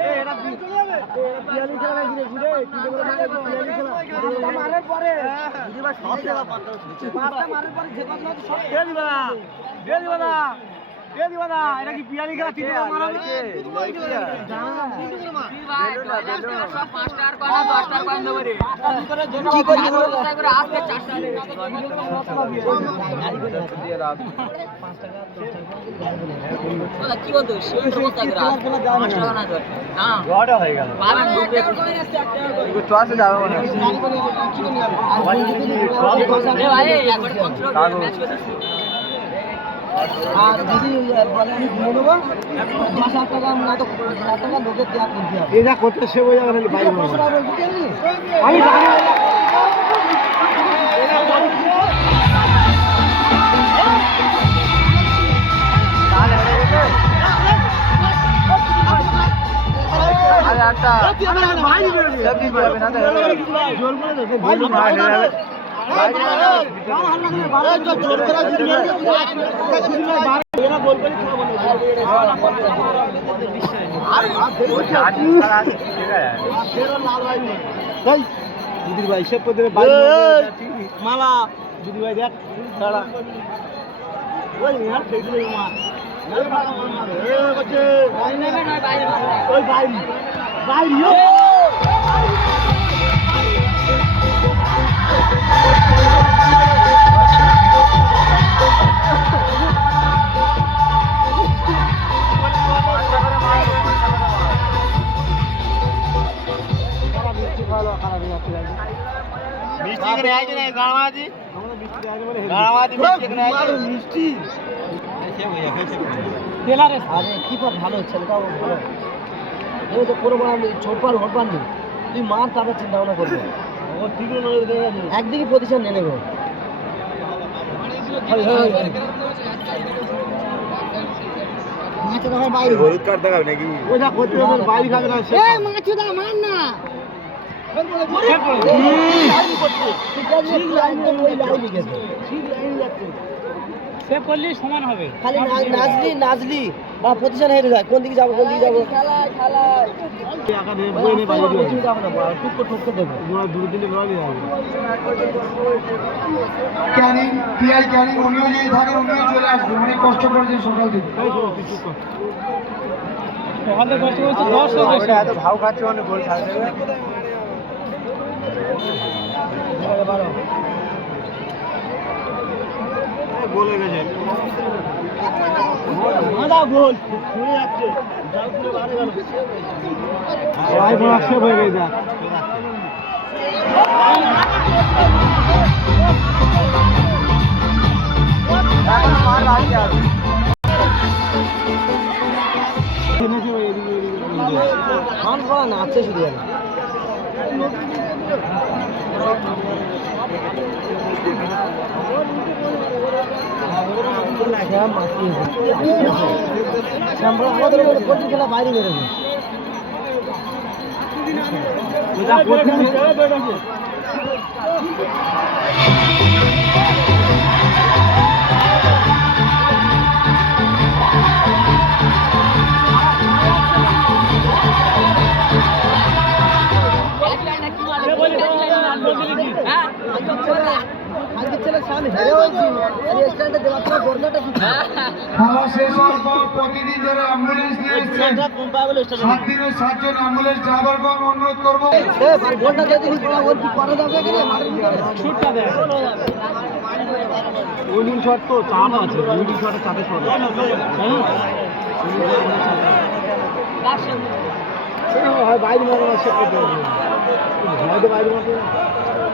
এর উপরে আমার ছিল এই তো গোসল বাইরে মুখ ছাবালো হ্যালো না মেরে কি কি বলতো? সেই সমস্ত আগে পাঁচ টাকা না না। হয়ে গেল। চুয়াশে যাবে মনে হয়। ভাই একবার ম্যাচ করতেছি আর যদি বলে আমি ঘুরে নেব দশ হাজার টাকা না তো হাজার টাকা লোকের দেওয়া করতে হবে এটা করতে সে বোঝা গেল আমি কিছু হবে না। দিদির ভাই সব পদের মালা দিদি ভাই দেখ দাঁড়া ওই ইয়ার ফেকলে মা ওই বাইরে বাইরে মিষ্টি আরে কি পর ভালো ভালো। ও তো কোনো ছোটপার হটপার নেই। তুই মার তারপর চিন্তা ভাবনা করবি। ও ঠিক আছে একদিকে প্রতিষ্ঠান নিয়ে নেব। মাছের দোকান বাইরে। হলুদ কার্ড দেখাবে নাকি? ওটা করতে বাইরে খাবে না এ মাছের দা মার না। সেভ করলেই সমান হবে। খালি না- নাচলি নাচলি বা প্রতিষ্ঠান হেরে যায়। কোন দিকে যাব কোন দিকে যাব? কিছু যাব না টুকো টুকো দেবো ক্যানিং পিআই ক্যানিং উনিও যদি থাকেন উনিও চলে আসবেন। অনেক কষ্ট করেছেন সকাল থেকে। সকালে কষ্ট করছে দশ এত ভাও খাচ্ছে মানে গোল নাচছে শুধু খেলা বাইরে বেরোবে হ্যাঁ আজকে ছেলে সামনে হেরে சம்பளம் பாதி வருது இதா போட்டு খেলা শেষ হওয়ার পর প্রতিদিন যারা অ্যাম্বুলেন্স নিয়ে এসছেন সাত দিনের সাতজন অ্যাম্বুলেন্স যাবার পর অনুরোধ করব। ওই দিন শট তো চাপ আছে ওই দিন শটের বাইরে বাইরে